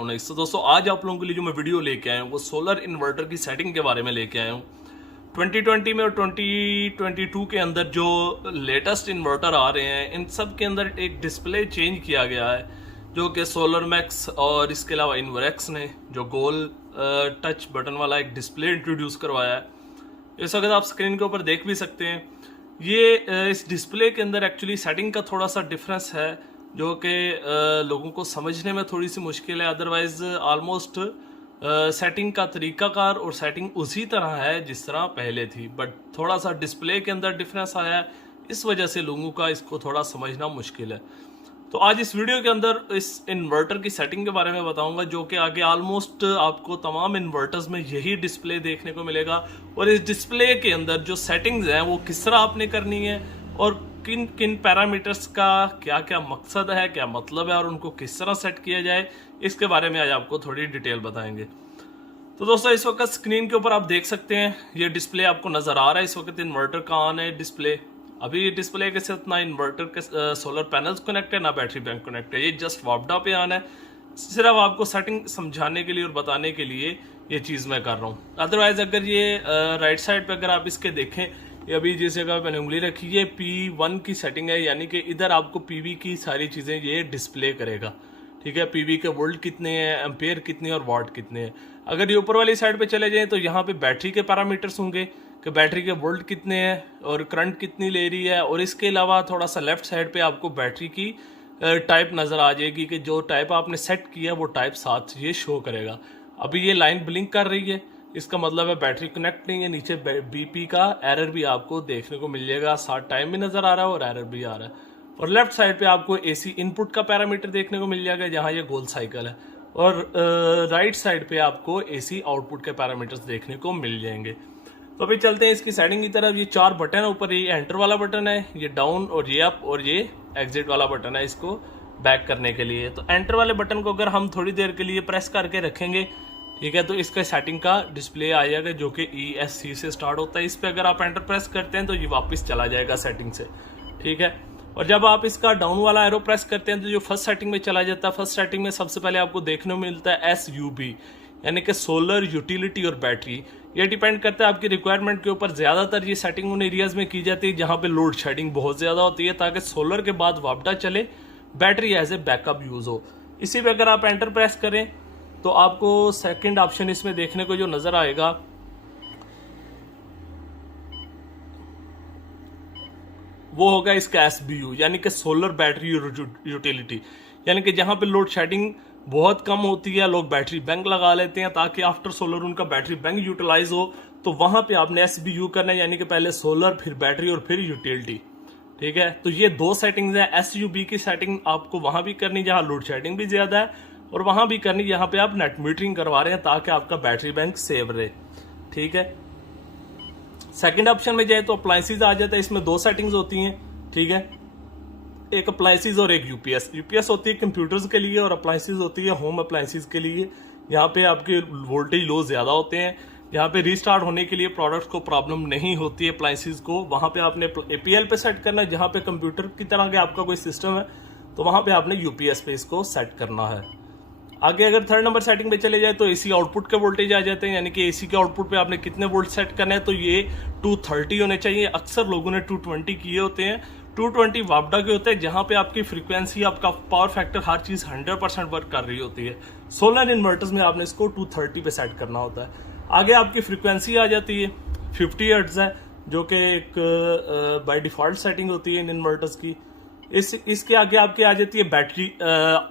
Electronics. तो दोस्तों आज आप लोगों के लिए जो मैं वीडियो लेके आया हूँ वो सोलर इन्वर्टर की सेटिंग के बारे में लेके आया हूँ। 2020 में और 2022 के अंदर जो लेटेस्ट इन्वर्टर आ रहे हैं इन सब के अंदर एक डिस्प्ले चेंज किया गया है, जो कि सोलर मैक्स और इसके अलावा इन्वरेक्स ने जो गोल टच बटन वाला एक डिस्प्ले इंट्रोड्यूस करवाया है। इस वक्त आप स्क्रीन के ऊपर देख भी सकते हैं। ये इस डिस्प्ले के अंदर एक्चुअली सेटिंग का थोड़ा सा डिफरेंस है जो कि लोगों को समझने में थोड़ी सी मुश्किल है। अदरवाइज ऑलमोस्ट सेटिंग का तरीकाकार और सेटिंग उसी तरह है जिस तरह पहले थी, बट थोड़ा सा डिस्प्ले के अंदर डिफरेंस आया है, इस वजह से लोगों का इसको थोड़ा समझना मुश्किल है। तो आज इस वीडियो के अंदर इस इन्वर्टर की सेटिंग के बारे में बताऊंगा, जो कि आगे ऑलमोस्ट आपको तमाम इन्वर्टर्स में यही डिस्प्ले देखने को मिलेगा। और इस डिस्प्ले के अंदर जो सेटिंग्स हैं वो किस तरह आपने करनी है और किन किन पैरामीटर्स का क्या क्या मकसद है, क्या मतलब है और उनको किस तरह सेट किया जाए, इसके बारे में आज आपको थोड़ी डिटेल बताएंगे। तो दोस्तों इस वक्त स्क्रीन के ऊपर आप देख सकते हैं ये डिस्प्ले आपको नजर आ रहा है। इस वक्त इन्वर्टर का ऑन है डिस्प्ले। अभी डिस्प्ले के साथ ना इन्वर्टर के सोलर पैनल्स कनेक्ट है ना बैटरी बैंक कनेक्ट है, ये जस्ट वापडा पे ऑन है। सिर्फ आपको सेटिंग समझाने के लिए और बताने के लिए ये चीज़ मैं कर रहा हूँ। अदरवाइज अगर ये राइट साइड पे अगर आप इसके देखें, ये अभी जिस जगह मैंने उंगली रखी है P1 की सेटिंग है, यानी कि इधर आपको पीवी की सारी चीज़ें ये डिस्प्ले करेगा। ठीक है, पीवी के वोल्ट कितने हैं, एम्पेयर कितने और वाट कितने हैं। अगर ये ऊपर वाली साइड पे चले जाएं तो यहाँ पे बैटरी के पैरामीटर्स होंगे कि बैटरी के वोल्ट कितने हैं और करंट कितनी ले रही है। और इसके अलावा थोड़ा सा लेफ्ट साइड पे आपको बैटरी की टाइप नज़र आ जाएगी कि जो टाइप आपने सेट किया वो टाइप साथ ये शो करेगा। अभी ये लाइन ब्लिंक कर रही है, इसका मतलब है बैटरी कनेक्ट नहीं है। नीचे बीपी का एरर भी आपको देखने को मिल जाएगा, साथ टाइम भी नज़र आ रहा है और एरर भी आ रहा है। और लेफ्ट साइड पे आपको एसी इनपुट का पैरामीटर देखने को मिल जाएगा जहां ये गोल साइकिल है। और राइट साइड पे आपको एसी आउटपुट के पैरामीटर्स देखने को मिल जाएंगे। तो अभी चलते हैं इसकी सेटिंग की तरफ। ये 4 बटन है ऊपर, ये एंटर वाला बटन है, ये डाउन और ये अप और ये एग्जिट वाला बटन है इसको बैक करने के लिए। तो एंटर वाले बटन को अगर हम थोड़ी देर के लिए प्रेस करके रखेंगे, ठीक है, तो इसका सेटिंग का डिस्प्ले आ जाएगा जो कि ESC से स्टार्ट होता है। इस पे अगर आप एंटर प्रेस करते हैं तो ये वापस चला जाएगा सेटिंग से। ठीक है, और जब आप इसका डाउन वाला एरो प्रेस करते हैं तो जो फर्स्ट सेटिंग में चला जाता है। फर्स्ट सेटिंग में सबसे पहले आपको देखने को मिलता है SUB, यानी कि सोलर यूटिलिटी और बैटरी। ये डिपेंड करता है आपकी रिक्वायरमेंट के ऊपर। ज्यादातर ये सेटिंग उन एरियाज में की जाती है जहां पे लोड शेडिंग बहुत ज्यादा होती है, ताकि सोलर के बाद वापडा चले, battery as a backup use हो। इसी पे अगर आप एंटर प्रेस करें तो आपको सेकंड ऑप्शन इसमें देखने को जो नजर आएगा वो होगा इसका SBU, यानी कि सोलर बैटरी यूटिलिटी। यानी कि जहां पे लोड शेडिंग बहुत कम होती है, लोग बैटरी बैंक लगा लेते हैं ताकि आफ्टर सोलर उनका बैटरी बैंक यूटिलाइज हो, तो वहां पे आपने SBU करना है, यानी कि पहले सोलर फिर बैटरी और फिर यूटिलिटी। ठीक है, तो ये 2 सेटिंग्स हैं। SUB की सेटिंग आपको वहां भी करनी जहां लोड शेडिंग भी ज्यादा है, और वहां भी करनी जहां पे आप नेट मीटरिंग करवा रहे हैं ताकि आपका बैटरी बैंक सेव रहे। ठीक है, सेकंड ऑप्शन में जाए तो अप्लायंसेज आ जाता है। इसमें 2 सेटिंग्स होती हैं। ठीक है, एक अप्लायंसेज और एक यूपीएस होती है कंप्यूटर्स के लिए और अप्लायंसेज होती है होम अप्लायंसेज के लिए। यहाँ पे आपके वोल्टेज लो ज्यादा होते हैं, यहाँ पे रीस्टार्ट होने के लिए प्रोडक्ट्स को प्रॉब्लम नहीं होती है अप्लायंसेज को। वहां पे आपने APL पे सेट करना है। जहां पे कंप्यूटर की तरह के आपका कोई सिस्टम है तो वहां पे आपने यूपीएस पे इसको सेट करना है। आगे अगर थर्ड नंबर सेटिंग पे चले जाए तो एसी आउटपुट के वोल्टेज आ जाते हैं, यानी कि एसी के आउटपुट पे आपने कितने वोल्ट सेट करना है। तो ये 230 होने चाहिए। अक्सर लोगों ने 220 किए होते हैं। 220 वापडा के होते हैं जहां पे आपकी फ्रीक्वेंसी, आपका पावर फैक्टर, हर चीज 100% वर्क कर रही होती है। सोलर इन्वर्टर्स में आपने इसको 230 पे सेट करना होता है। आगे आपकी फ्रीक्वेंसी आ जाती है 50 हर्ट्ज है, जो कि एक बाय डिफॉल्ट सेटिंग होती है इन इन्वर्टर्स की। इसके आगे आपके आ जाती है बैटरी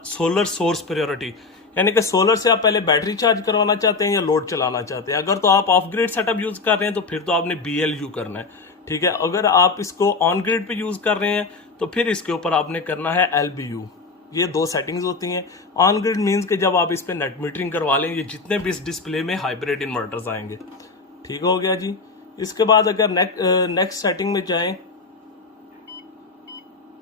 सोलर सोर्स प्रायोरिटी, यानी कि सोलर से आप पहले बैटरी चार्ज करवाना चाहते हैं या लोड चलाना चाहते हैं। अगर तो आप ऑफ ग्रिड सेटअप यूज कर रहे हैं तो फिर तो आपने BLU करना है। ठीक है, अगर आप इसको ऑन ग्रिड पे यूज कर रहे हैं तो फिर इसके ऊपर आपने करना है LBU। ये 2 सेटिंग्स होती हैं। ऑन ग्रिड मीन्स कि जब आप इस पे नेट मीटरिंग करवा लें, ये जितने भी इस डिस्प्ले में हाइब्रिड इन्वर्टर्स आएंगे। ठीक हो गया जी। इसके बाद अगर नेक्स्ट सेटिंग में जाएं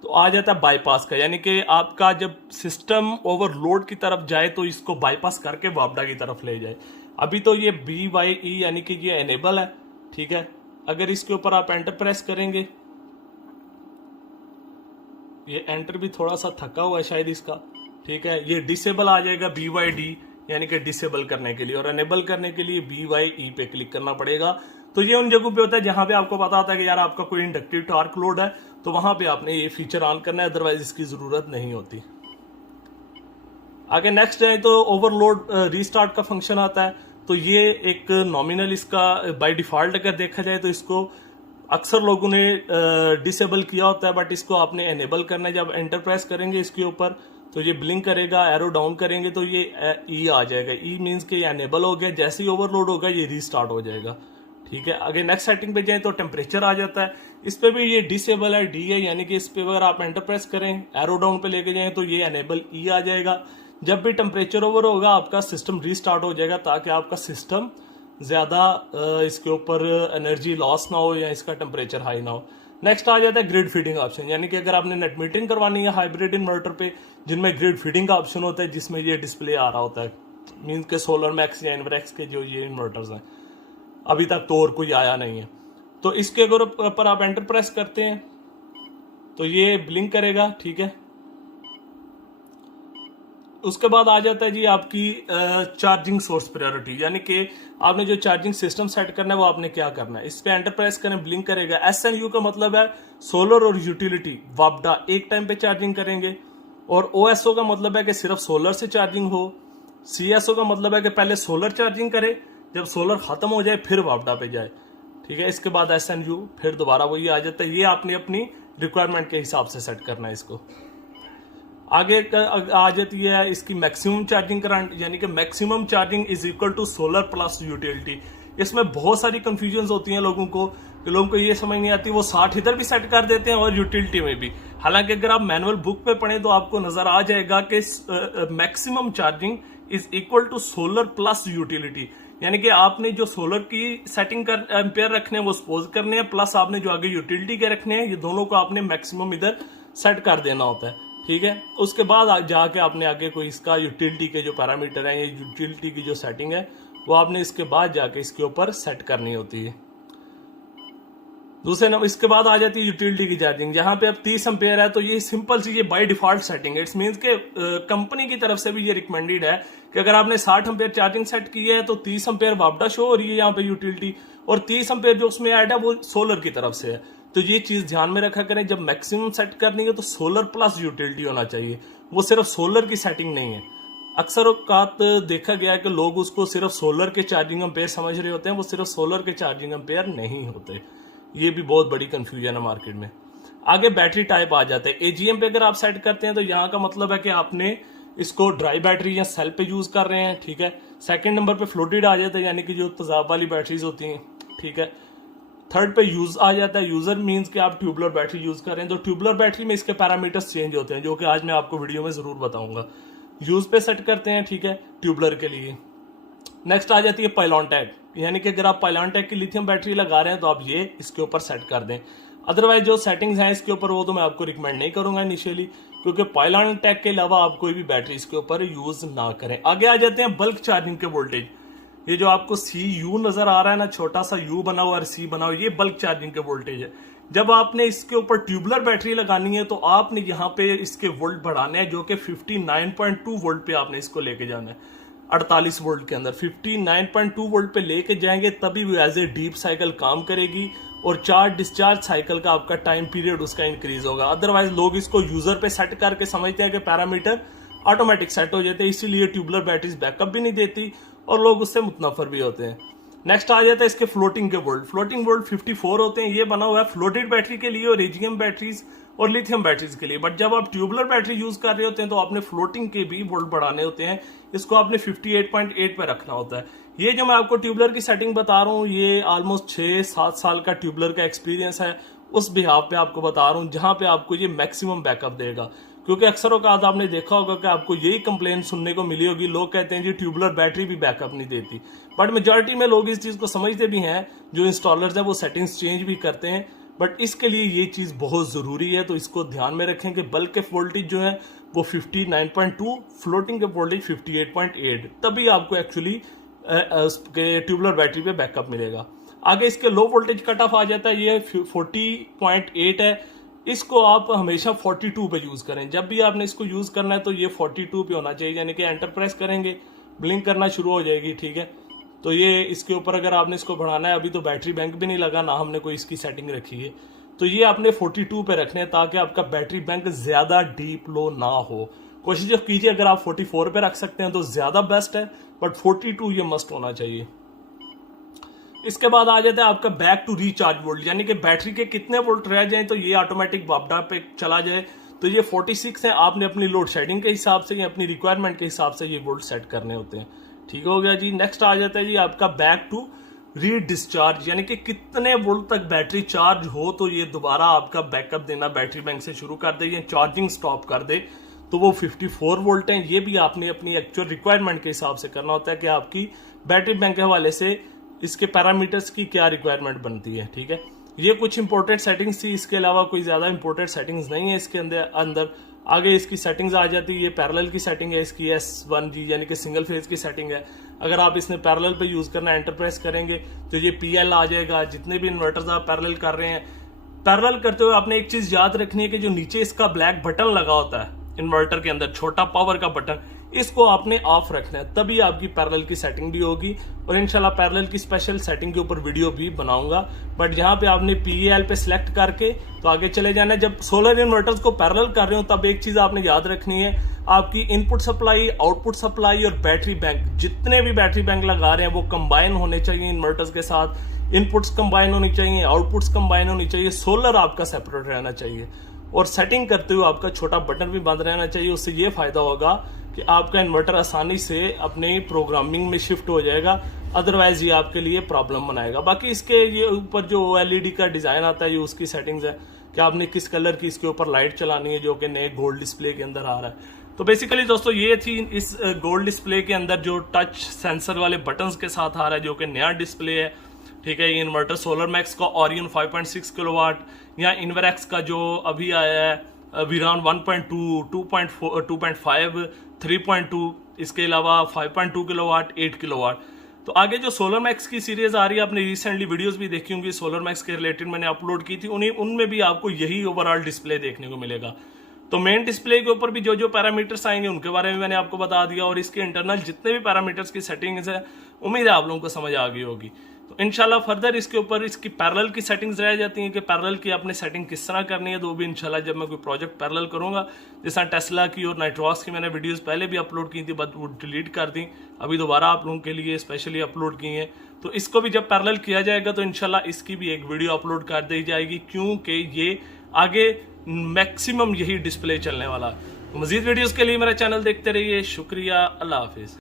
तो आ जाता है बाईपास का, यानी कि आपका जब सिस्टम ओवरलोड की तरफ जाए तो इसको बाईपास करके वापडा की तरफ ले जाए। अभी तो ये BYE यानी कि ये एनेबल है। ठीक है, अगर इसके ऊपर आप एंटर प्रेस करेंगे, ये एंटर भी थोड़ा सा थका हुआ है शायद इसका। ठीक है। ये डिसेबल आ जाएगा BYD यानी कि डिसेबल करने के लिए, और अनेबल करने के लिए BYE पे क्लिक करना पड़ेगा। तो ये उन जगहों पे होता है जहां पे आपको पता होता है कि यार आपका कोई इंडक्टिव टॉर्क लोड है, तो वहां पे आपने ये फीचर ऑन करना है, अदरवाइज इसकी जरूरत नहीं होती। आगे नेक्स्ट जाए तो ओवरलोड रीस्टार्ट का फंक्शन आता है। तो ये एक नॉमिनल इसका बाय डिफॉल्ट अगर देखा जाए तो इसको अक्सर लोगों ने डिसेबल किया होता है, बट इसको आपने एनेबल करना है। जब एंटर प्रेस करेंगे इसके ऊपर तो ये ब्लिंक करेगा, एरो डाउन करेंगे तो ये ई आ जाएगा। ई मीन्स कि ये एनेबल हो गया, जैसे ही ओवरलोड होगा ये रीस्टार्ट हो जाएगा। ठीक है। आगे नेक्स्ट सेटिंग पे जाए तो टेम्परेचर आ जाता है। इस पे भी ये डिसेबल है, डी है, यानी कि इस पे अगर आप एंटर प्रेस करें, एरो डाउन पे लेके जाएं तो ये एनेबल ई आ जाएगा। जब भी टेम्परेचर ओवर होगा आपका सिस्टम रीस्टार्ट हो जाएगा, ताकि आपका सिस्टम ज्यादा इसके ऊपर एनर्जी लॉस ना हो या इसका टेम्परेचर हाई ना हो। नेक्स्ट आ जाता है ग्रिड फीडिंग ऑप्शन, यानी कि अगर आपने नेट मीटरिंग करवानी है हाइब्रिड इन्वर्टर पे जिनमें ग्रिड फीडिंग का ऑप्शन होता है, जिसमें ये डिस्प्ले आ रहा होता है, मीन्स के सोलर मैक्स या इन्वरेक्स के जो ये इन्वर्टर्स हैं, अभी तक तो और कोई आया नहीं है। तो इसके अगर ऊपर आप एंटर प्रेस करते हैं तो ये ब्लिंक करेगा। ठीक है। उसके बाद आ जाता है जी आपकी चार्जिंग सोर्स प्रायोरिटी, यानी कि आपने जो चार्जिंग सिस्टम सेट करना है वो आपने क्या करना है। इस पे एंटर प्रेस करें, ब्लिंक करेगा। SNU का मतलब है सोलर और यूटिलिटी वापडा एक टाइम पे चार्जिंग करेंगे, और OSO का मतलब है कि सिर्फ सोलर से चार्जिंग हो। CSO का मतलब है कि पहले सोलर चार्जिंग करे, जब सोलर खत्म हो जाए फिर वापडा पे जाए। ठीक है। इसके बाद SNU फिर दोबारा वही आ जाता है। ये आपने अपनी रिक्वायरमेंट के हिसाब से सेट करना है इसको। आगे आ जाती है इसकी मैक्सिमम चार्जिंग करंट, यानी कि maximum charging is equal to solar plus utility. इसमें बहुत सारी कंफ्यूजन होती है लोगों को ये समझ नहीं आती, वो 60 इधर भी सेट कर देते हैं और यूटिलिटी में भी। हालांकि अगर आप मैनुअल बुक पे पढ़ें तो आपको नजर आ जाएगा कि maximum charging is equal to solar plus utility, यानी कि आपने जो सोलर की सेटिंग कर एम्पेयर रखने हैं वो सपोज करने हैं, प्लस आपने जो आगे यूटिलिटी के रखने हैं, ये दोनों को आपने मैक्सिमम इधर सेट कर देना होता है। ठीक है। उसके बाद जाके आपने आगे कोई इसका यूटिलिटी के जो पैरामीटर है या यूटिलिटी की जो सेटिंग है वो आपने इसके बाद जाके इसके ऊपर सेट करनी होती है। दूसरे नंबर इसके बाद आ जाती है यूटिलिटी की चार्जिंग, जहां पे अब 30 एम्पेयर है। तो ये सिंपल सी ये बाय डिफॉल्ट सेटिंग है। इट्स मींस के कंपनी की तरफ से भी ये रिकमेंडेड है कि अगर आपने 60 एम्पेयर चार्जिंग सेट की है तो 30 एम्पेयर वापडा शो हो रही है यहाँ पे यूटिलिटी, और 30 एम्पेयर जो उसमें ऐड है वो सोलर की तरफ से है। तो ये चीज ध्यान में रखा करें, जब मैक्सिमम सेट करनी है तो सोलर प्लस यूटिलिटी होना चाहिए, वो सिर्फ सोलर की सेटिंग नहीं है। अक्सर औकात देखा गया है कि लोग उसको सिर्फ सोलर के चार्जिंग एम्पेयर समझ रहे होते हैं, वो सिर्फ सोलर के चार्जिंग एम्पेयर नहीं होते। ये भी बहुत बड़ी कंफ्यूजन है मार्केट में। आगे बैटरी टाइप आ जाते हैं। AGM पे अगर आप सेट करते हैं तो यहाँ का मतलब है कि आपने इसको ड्राई बैटरी या सेल पे यूज कर रहे हैं। ठीक है। सेकंड नंबर पे फ्लोटेड आ जाता है, यानी कि जो तेजाब वाली बैटरीज होती हैं। ठीक है। थर्ड पे यूज आ जाता है। यूजर मींस कि आप ट्यूबुलर बैटरी यूज कर रहे हैं, तो ट्यूबुलर बैटरी में इसके पैरामीटर्स चेंज होते हैं, जो कि आज मैं आपको वीडियो में जरूर बताऊंगा। यूज पे सेट करते हैं। ठीक है। ट्यूबुलर के लिए नेक्स्ट आ जाती है पाइलॉन टैग, यानी कि अगर आप पाइलॉन टैग की लिथियम बैटरी लगा रहे हैं तो आप ये इसके ऊपर सेट कर दें। अदरवाइज जो सेटिंग्स हैं इसके ऊपर वो तो मैं आपको रिकमेंड नहीं करूंगा इनिशियली, क्योंकि पाइलॉन टैग के अलावा आप कोई भी बैटरी इसके ऊपर यूज ना करें। आगे आ जाते हैं बल्क चार्जिंग के वोल्टेज। ये जो आपको CU नजर आ रहा है ना, छोटा सा U बना हुआ और C बना हुआ, ये बल्क चार्जिंग के वोल्टेज है। जब आपने इसके ऊपर ट्यूबुलर बैटरी लगानी है तो आपने यहाँ पे इसके वोल्ट बढ़ाने हैं, जो कि 59.2 वोल्ट पे आपने इसको लेके जाना है। 48 वोल्ट के अंदर 59.2 वोल्ट पे लेके जाएंगे तभी वो एज ए डीप साइकिल काम करेगी, और चार्ज डिस्चार्ज साइकिल का आपका टाइम पीरियड उसका इंक्रीज होगा। अदरवाइज लोग इसको यूजर पे सेट करके समझते हैं कि पैरामीटर ऑटोमेटिक सेट हो जाते हैं, इसीलिए ट्यूबुलर बैटरीज बैकअप भी नहीं देती और लोग उससे मुतनफर भी होते हैं। नेक्स्ट आ जाता है इसके फ्लोटिंग के वोल्ट। फ्लोटिंग वोल्ट 54 होते हैं। ये बना हुआ है फ्लोटेड बैटरी के लिए और AGM बैटरीज और लिथियम बैटरीज के लिए। बट जब आप ट्यूबुलर बैटरी यूज कर रहे होते हैं तो आपने फ्लोटिंग के भी वोल्ट बढ़ाने होते हैं, इसको आपने 58.8 पे रखना होता है। ये जो मैं आपको ट्यूबुलर की सेटिंग बता रहा हूँ, ये ऑलमोस्ट 6-7 साल का ट्यूबुलर का एक्सपीरियंस है, उस बिहाफ पे आपको बता रहा हूँ जहां पे आपको ये मैक्सिमम बैकअप देगा। क्योंकि अक्सर औकात आपने देखा होगा कि आपको यही कंप्लेन सुनने को मिली होगी, लोग कहते हैं जी ट्यूबुलर बैटरी भी बैकअप नहीं देती। बट मेजॉरिटी में लोग इस चीज को समझते भी हैं, जो इंस्टॉलर्स हैं वो सेटिंग्स चेंज भी करते हैं, बट इसके लिए ये चीज बहुत जरूरी है, तो इसको ध्यान में रखें कि बल्क के वोल्टेज जो है वो 59.2, फ्लोटिंग के वोल्टेज 58.8, तभी आपको एक्चुअली ट्यूबुलर बैटरी पे बैकअप मिलेगा। आगे इसके लो वोल्टेज कट ऑफ आ जाता है, ये 40.8 है। इसको आप हमेशा 42 पे यूज करें। जब भी आपने इसको यूज करना है तो ये 42 पे होना चाहिए, यानी कि एंटर प्रेस करेंगे ब्लिंक करना शुरू हो जाएगी, ठीक है। तो ये इसके ऊपर अगर आपने इसको बढ़ाना है, अभी तो बैटरी बैंक भी नहीं लगा ना हमने कोई इसकी सेटिंग रखी है, तो ये आपने 42 पे रखने हैं ताकि आपका बैटरी बैंक ज्यादा डीप लो ना हो। कोशिश कीजिए अगर आप 44 पे रख सकते हैं तो ज्यादा बेस्ट है, बट 42 ये मस्ट होना चाहिए। इसके बाद आ जाता है आपका बैक टू रिचार्ज वोल्ट, यानी कि बैटरी के कितने वोल्ट रह जाए तो ये ऑटोमेटिक बापडा पे चला जाए। तो ये 46 है, आपने अपनी लोड शेडिंग के हिसाब से या अपनी रिक्वायरमेंट के हिसाब से ये वोल्ट सेट करने होते हैं, ठीक हो गया जी। नेक्स्ट आ जाता है जी आपका बैक टू रीडिस्चार्ज, यानी कि कितने वोल्ट तक बैटरी चार्ज हो तो ये दोबारा आपका बैकअप देना बैटरी बैंक से शुरू कर दे या चार्जिंग स्टॉप कर दे, तो वो 54 वोल्ट हैं। ये भी आपने अपनी एक्चुअल रिक्वायरमेंट के हिसाब से करना होता है कि आपकी बैटरी बैंक के हवाले से इसके पैरामीटर्स की क्या रिक्वायरमेंट बनती है, ठीक है। ये कुछ इंपॉर्टेंट सेटिंग्स थी, इसके अलावा कोई ज्यादा इंपॉर्टेंट सेटिंग्स नहीं है इसके अंदर। आगे इसकी सेटिंग्स आ जाती है, ये पैरेलल की सेटिंग है इसकी S1G, यानी कि सिंगल फेज की सेटिंग है। अगर आप इसने पैरेलल पे यूज करना है, एंटर प्रेस करेंगे तो ये PL आ जाएगा। जितने भी इन्वर्टर्स आप पैरेलल कर रहे हैं, पैरेलल करते हुए आपने एक चीज याद रखनी है कि जो नीचे इसका ब्लैक बटन लगा होता है इन्वर्टर के अंदर, छोटा पावर का बटन, इसको आपने ऑफ रखना है, तभी आपकी पैरेलल की सेटिंग भी होगी। और इंशाल्लाह पैरेलल की स्पेशल सेटिंग के ऊपर वीडियो भी बनाऊंगा। बट यहाँ पे आपने PAL पे सिलेक्ट करके तो आगे चले जाना है। जब सोलर इन्वर्टर्स को पैरेलल कर रहे हो तब एक चीज आपने याद रखनी है, आपकी इनपुट सप्लाई, आउटपुट सप्लाई और बैटरी बैंक, जितने भी बैटरी बैंक लगा रहे हैं वो कंबाइन होने चाहिए इन्वर्टर्स के साथ। इनपुट्स कंबाइन होनी चाहिए, आउटपुट्स कंबाइन होनी चाहिए, सोलर आपका सेपरेट रहना चाहिए। और सेटिंग करते हुए आपका छोटा बटन भी बंद रहना चाहिए। उससे ये फायदा होगा कि आपका इन्वर्टर आसानी से अपने प्रोग्रामिंग में शिफ्ट हो जाएगा, अदरवाइज ये आपके लिए प्रॉब्लम बनाएगा। बाकी इसके ये ऊपर जो OLED का डिजाइन आता है, ये उसकी सेटिंग्स है कि आपने किस कलर की इसके ऊपर लाइट चलानी है, जो कि नए गोल्ड डिस्प्ले के अंदर आ रहा है। तो बेसिकली दोस्तों ये थी इस गोल्ड डिस्प्ले के अंदर जो टच सेंसर वाले बटन्स के साथ आ रहा है, जो कि नया डिस्प्ले है, ठीक है। ये इन्वर्टर सोलर मैक्स का ओरियन 5.6 किलोवाट, या इन्वरएक्स का जो अभी आया है वीरान 1.2, 2.4, 2.5, 3.2, इसके अलावा 5.2 किलोवाट, 8 किलोवाट। तो आगे जो सोलर मैक्स की सीरीज आ रही है, आपने रिसेंटली वीडियोस भी देखी होंगी सोलर मैक्स के रिलेटेड, मैंने अपलोड की थी, उनमें भी आपको यही ओवरऑल डिस्प्ले देखने को मिलेगा। तो मेन डिस्प्ले के ऊपर भी जो जो पैरामीटर्स आएंगे उनके बारे में मैंने आपको बता दिया, और इसके इंटरनल जितने भी पैरामीटर्स की सेटिंग्स है उम्मीद है आप लोगों को समझ आ गई होगी। तो इंशाल्लाह फर्दर इसके ऊपर इसकी पैरेलल की सेटिंग्स रह जाती हैं कि पैरेलल की आपने सेटिंग किस तरह करनी है, तो वो भी इंशाल्लाह जब मैं कोई प्रोजेक्ट पैरेलल करूंगा, जैसा टेस्ला की और नाइट्रॉक्स की मैंने वीडियोस पहले भी अपलोड की थी, बट वो डिलीट कर दी, अभी दोबारा आप लोगों के लिए स्पेशली अपलोड की हैं। तो इसको भी जब पैरेलल किया जाएगा तो इंशाल्लाह इसकी भी एक वीडियो अपलोड कर दी जाएगी, क्योंकि ये आगे मैक्सिमम यही डिस्प्ले चलने वाला। तो मजीद वीडियोस के लिए मेरा चैनल देखते रहिए। शुक्रिया, अल्लाह हाफिज।